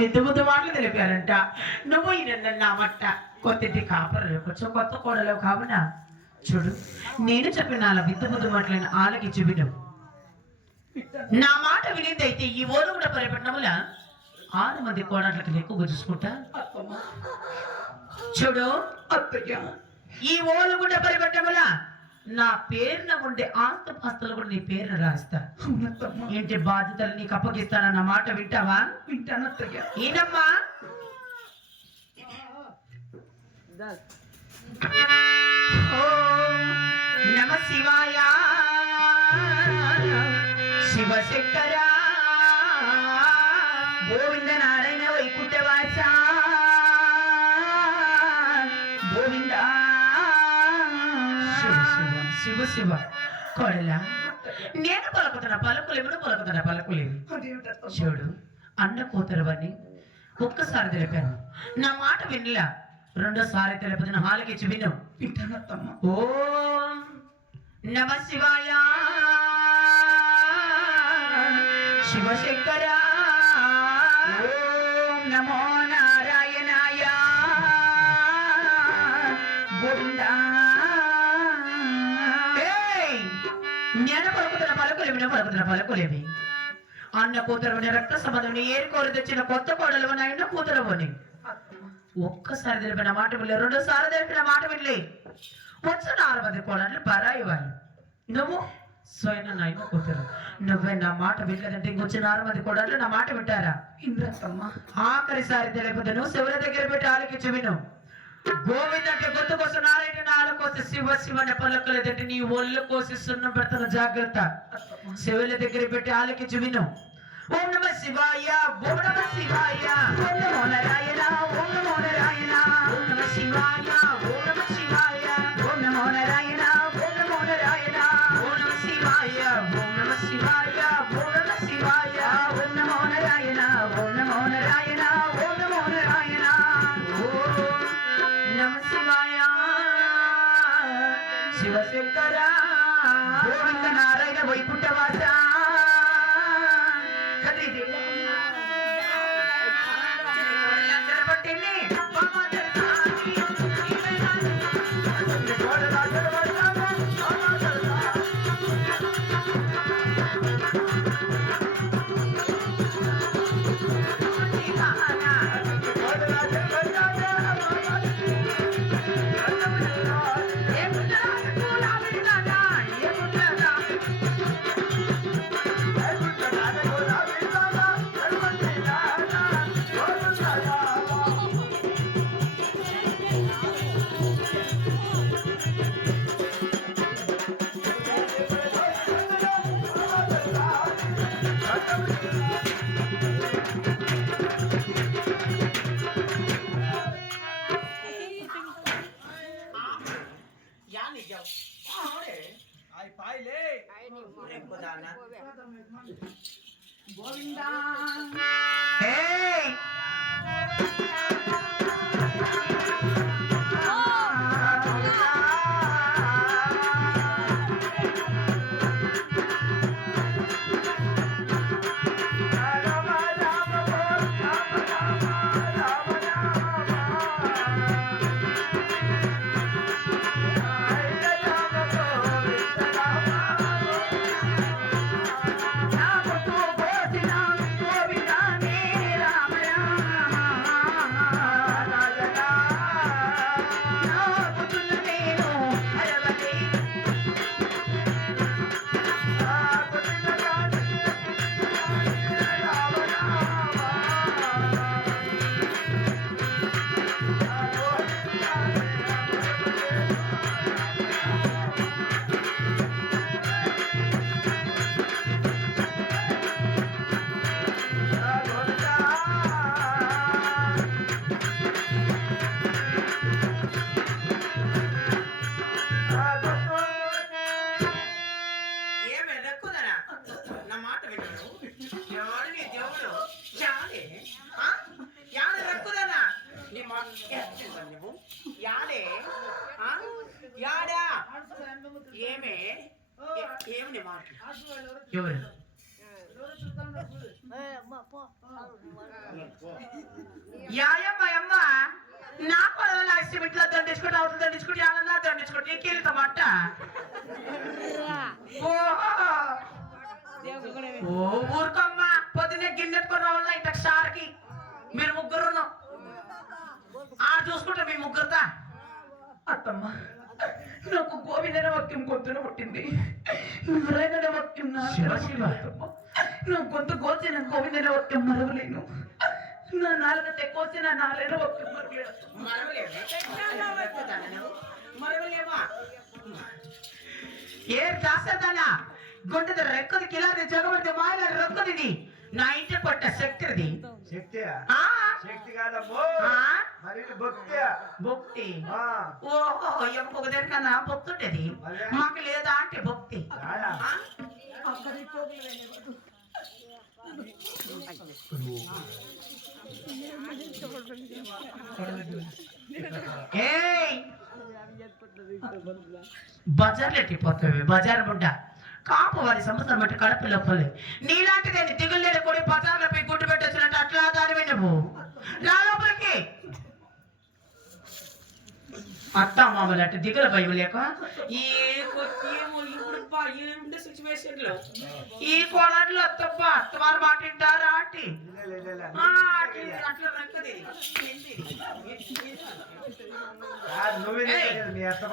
విద్దు ముద్దు మాటలు తెలిపారంట. నువ్వు ఈయన నా మట్ట కొత్తింటి కాపరు కొంచెం కొత్త కోడలు కావున చూడు, నేను చెప్పిన అలా విద్దు ముద్దు మాటలను ఆలకించి విను. నా మాట వినిందైతే ఈ ఊరు కూడా పరిపట్నంలో 6 మంది కోడట్లకి ఎక్కువ చూసుకుంటా. చూడు ఈ ఓలు కూడా పరిపట్నంలో నా పేరున ఉండే ఆస్తుపాస్తులు కూడా నీ పేరున రాస్తా. ఏంటి బాధ్యతలు నీకు అప్పగిస్తానన్న మాట వింటావా? వింటానత్తయ్య. ఈనమ్మా నమ శివాయ శివశంకర గోవింద నారాయణ వైకుంఠవాస గోవింద శివ శివ కోడలా నేను పలుకుతున్న పలుకులేవి చూడు, అన్న కూతురువని ఒక్కసారి తెలిపాను, నా మాట వినలా. రెండోసారి తెలిపదిన హాలకిచ్చి విను. ఓం నమ శివాయ శివశంకర ఓం నమో నారాయణాయ గోవింద. నేను పలుకులేవి అన్న కూతురుని రక్త సంబంధం ఏరుకోరు తెచ్చిన కొత్త కోడలు నాయన కూతురుని ఒక్కసారి తెలిపిన మాట వినలే, రెండోసారి తెలిపిన మాట వినలే. వచ్చిన 6 మంది కోడలు పరాయి వాళ్ళు. నువ్వు స్వయం నాయన కూతురు, నువ్వే నా మాట వినలేదంటే ఇంకొచ్చిన 6 మంది కోడలు నా మాట వింటారా? ఆఖరిసారి తెలియకపోతే నువ్వు శివుల దగ్గర పెట్టి ఆలోచించి విను. గోవింద అంటే గొంతు కోసం నారాయణ నాలుగు కోసి శివ శివ అనే పలకలేదంటే నీ ఒళ్ళు కోసి సున్నం పెడతాను, జాగ్రత్త. శివుల దగ్గర పెట్టి ఆలోచించి విను. ఓం నమ శివాయ ఓం నమ శివాయ ఓం నమో నారాయణ ఓం నమో నారాయణ ఓం నమ శివాయ ఓం నమ శివాయ ఓం నమో నారాయణ ఓం నమో నారాయణ ఓం నమ శివాయ ఓం నమ శివాయ ఓం నమ శివాయ ఓం నమో నారాయణ ఓం నమో నారాయణ ఓం నమో నారాయణ ఓం నమ శివాయ శివశంకర గోవింద నారాయణ వైకుంఠవాస. గోవిందా యాడే యాడా ఏమే ఏమని మాట ఎవరు యాయమ్మ నా పొలంలో సిమెంట్లో దండించుకుంటే అవతలు దండించుకుంటే అలా దండించుకుంటే నీకెళ్తామట ఓ ఊరుకోమ్మ పొద్దున్నే గిన్నెట్టుకుని రావాల ఇట సార్కి మీరు ముగ్గురు చూసుకుంటా మీ ముగ్గురుతా అత్తమ్మ నాకు గోవిందన వాక్యం గొంతున పుట్టింది ఎవరైనా వాక్యం నా గొంతు కోసి నా గోవిందన వాక్యం మరవలేను నా నాలుగు తెక్కోసి నా నాలుగు వాక్యం మరవలేవా ఏ దాసదానా గుండెದ రెక్కది కిలాది జగబడితే మాయల రొక్కది నా ఇంటి పట్ట శక్తిది శక్తి కాదమ్మో మరి భక్తి ఓహో ఒక దగ్గర భక్తుంటది మాకు లేదా అంటే భక్తి బజార్లు ఎట్టిపోతావి బజార్ బుడ్డ కాపు వారి సంవత్సరం బట్టి కడప లోపలే నీలాంటిదని దిగులేడు కూడా బజార్లపై గుడ్డు పెట్టొచ్చినట్టు అట్లా దానివి నువ్వు నా లోపలికి అత్త మామూలు అంటే దిగుల భయం లేక ఉండే సిచ్యువేషన్ లో ఈ కోడాట్లో అత్తప్ప అత్తవారు మాట వింటారా ఆంటీ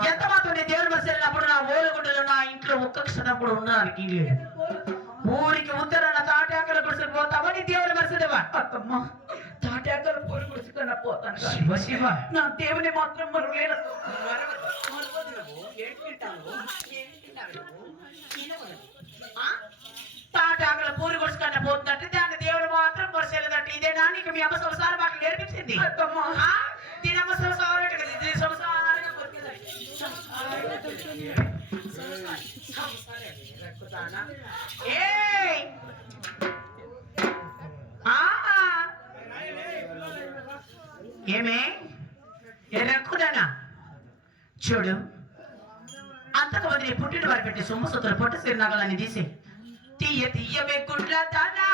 ఎంత మాత్రం నేను దేవుని బస్సు వెళ్ళినప్పుడు నా ఓలుగుండలో నా ఇంట్లో ఒక్క క్షణం కూడా ఉండడానికి లేదు ఊరికి ఉత్తరాన తాటాకల గుడిసెలు పోతామని దేవుని బస్సులేవా అత్తమ్మ తాటాకల పూరి గుడిసుకన్నా పోతాను శివ శివ నా దేవుని మాత్రం మరువలేను తాటాకల పూరి గుడిసుకన్నా పోతుందంటే దాన్ని దేవుడు మాత్రం పరిశీలదంటే ఇదేనా నీకు మీ అమ్మ సంసారం మాకు నేర్పించింది దీని అమ్మ సంసారం ఏమే ఎర్రక్కుదానా చూడు అంతకు వదిలి పుట్టిన వారి పెట్టి సొమ్ము సొత్తులు పొట్ట సిరినగలని తీసి తీయ తీయవే గుడ్ల దానా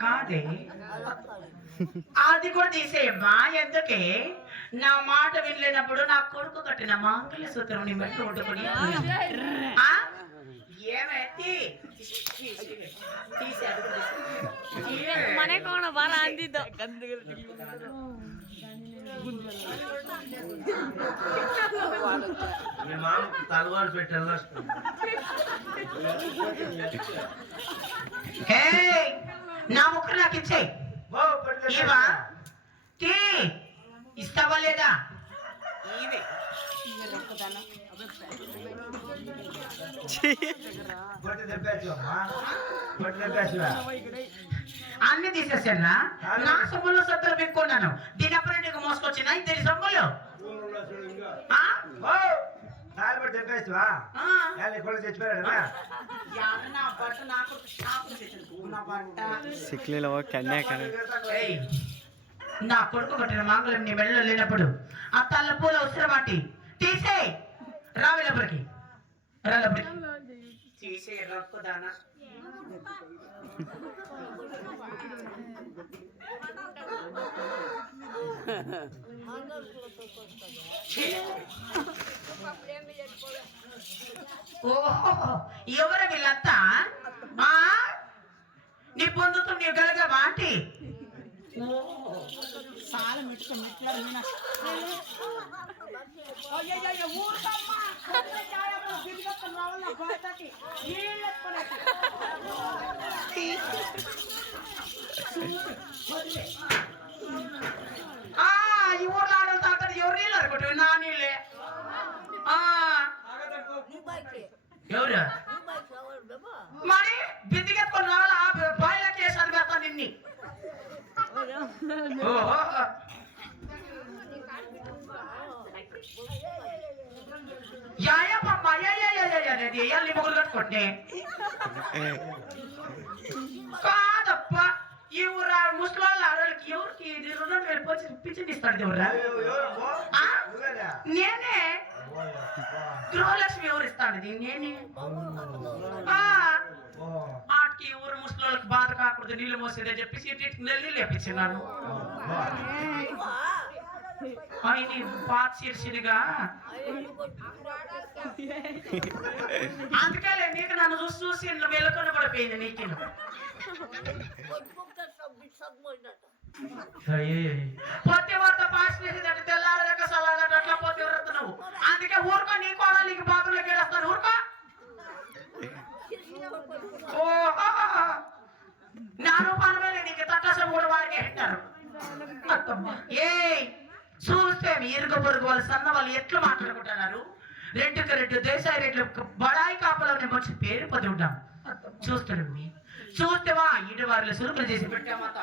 కాదే అది కూడా తీసేయమ్మా ఎందుకే నా మాట వినలేనప్పుడు నా కొడుకు కట్టిన మాంగళ్య సూత్రం నీ మెట్లు కొట్టుకుని ఏమైతే ಮನೆ ಕೋಣ ಬಾರ ಅಂದಿದ್ದು తలవారు పెట్టాలి నా ముక్కలు నాకు ఇచ్చే ఇస్తావా లేదా అన్ని తీసేసారా నా సొమ్ములో సత్తులు పెట్టుకున్నాను దీని అప్పుడు నీకు మోసుకొచ్చినా దీని సొమ్ములు నా కొడుకు కట్టిన మాంగళ్యం నీ మెడలో లేనప్పుడు ఆ తల్ల పూల ఉసిరమాటి తీసే రావేలప్పటికి రాలప్పటికి తీసే రొక్కదానా ఓహో ఎవరు వీళ్ళంతా నీ పొందుతూ నీ గలగా వాటి ఈ ఊర్లో ఆడలు తాగుతాడు ఎవరు నీళ్ళు అనుకుంటు నా నీళ్ళే ఎవరు మరి బిందికెత్తుకొని రావాలా బాయిలకి వేసి అది పెడతాను నిన్ని ఓహో యాయమ్మ ఎల్లి మొగులు కట్టుకోండి కాదప్ప ఈ ఊరు ముసలి ఆడవాళ్ళకి ఎవరికి 2,000 పోసి పింఛన్ ఇస్తాడు ఎవరా నేనే గృహలక్ష్మి ఎవరు ఇస్తాడు నేనే ఆటికి ఊరు ముసలికి బాధ కాకూడదు నీళ్ళు మోసేదే చెప్పేసి ఇంటికి నెల్లి లేపించినాను ఆయన బాధ శీర్షినిగా అందుకే నీకు నన్ను చూసి వెలుకొని పడిపోయింది నీకు పొత్తి వార్త పాస్ చేసేదంటే తెల్లారదాకా సలాగట అట్లా పొత్తి వరుతున్నావు అందుకే ఊరుకో నీ కూడా నీకు బాత్రూంలోకి వెళ్ళొస్తాను ఊరుకో నాను పనవేలే నీకు తట్టసం కూడా వారికి పెట్టారు ఏ చూస్తే ఇరుగు పొరుగు వాళ్ళు సన్న వాళ్ళు ఎట్లా మాట్లాడుకుంటున్నారు 2 దేశాయి రేట్లు బడాయి కాపలో మంచి పేరు పొంది ఉంటాం చూస్తాడు చూస్తేవా ఇటు వారిలో సులుపులు చేసి పెట్టామత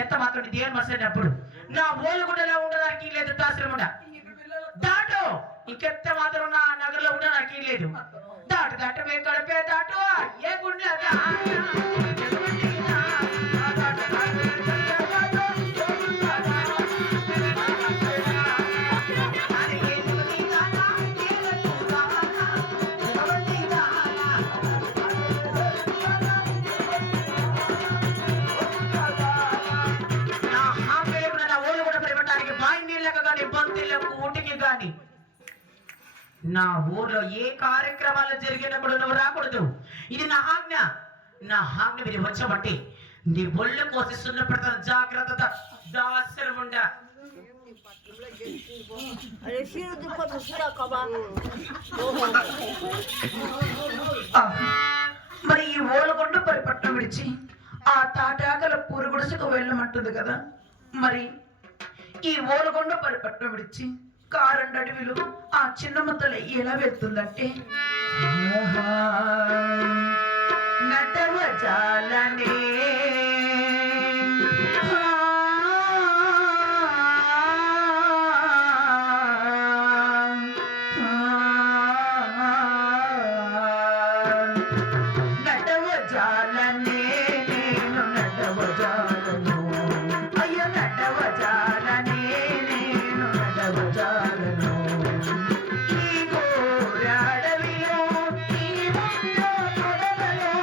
ఎంత మాత్రం దేవుని మసేటప్పుడు నా ఓలుగుండలో ఉండడానికి లేదు దాశ్రముడ దాటు ఇంకెంత మాత్రం నా నగరంలో ఉండడానికి లేదు దాటు దాటు మే గడిపే దాటు ఏ గుండె నా ఊర్లో ఏ కార్యక్రమాలు జరిగినప్పుడు నువ్వు రాకూడదు ఇది నా ఆజ్ఞ మీరు వచ్చబట్టి నీ ఒళ్ళు కోసి సున్నపడతాను జాగ్రత్త దాసరముండ మరి ఈ ఓలగొండ పరిపట్నం విడిచి ఆ తాటాకల పూరుగుడిసకు వెళ్ళమంటుంది కదా మరి ఈ ఓలగొండ పరిపట్నం విడిచి కారండ అడవిలో ఆ చిన్న ముద్దలు ఎలా వెళ్తుందంటే నటవజాలనే నటవజాలనే నేను నటవజాలను అయ్యో నటవజాలనే నేను నటవజాలను ఈ గోరాడవిలో ఈ ముందు తొడలలో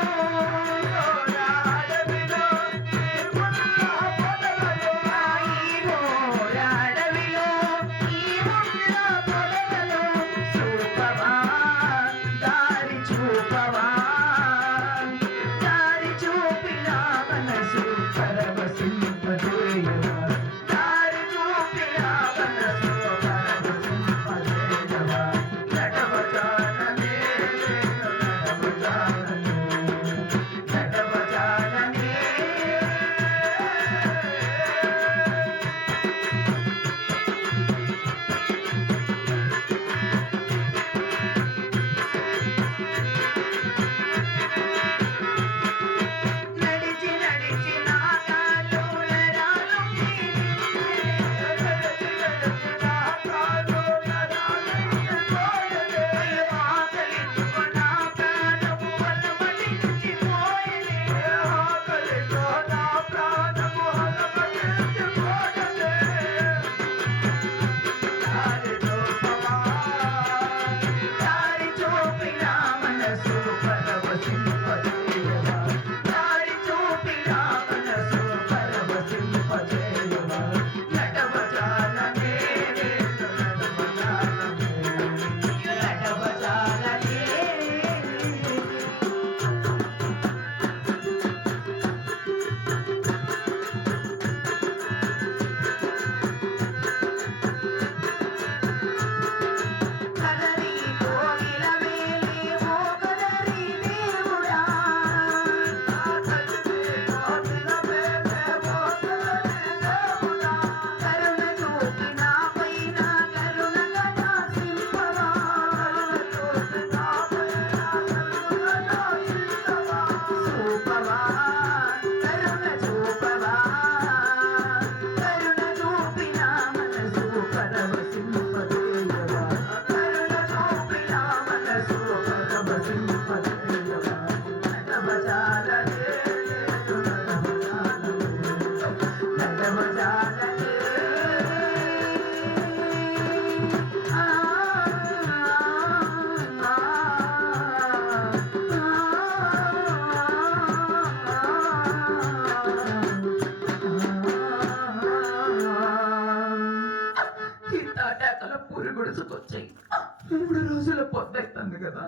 కదా,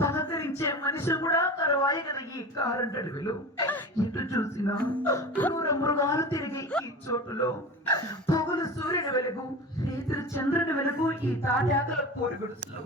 పలకరించే మనిషి కూడా కరువాయి కదా ఈ కారంటడవిలో. ఎటు చూసినా క్రూర మృగాలు తిరిగి ఈ చోటులో, పొగలు సూర్యుని వెలుగు, రేతులు చంద్రుని వెలుగు ఈ తాటాకుల పోరుగుడుసులో.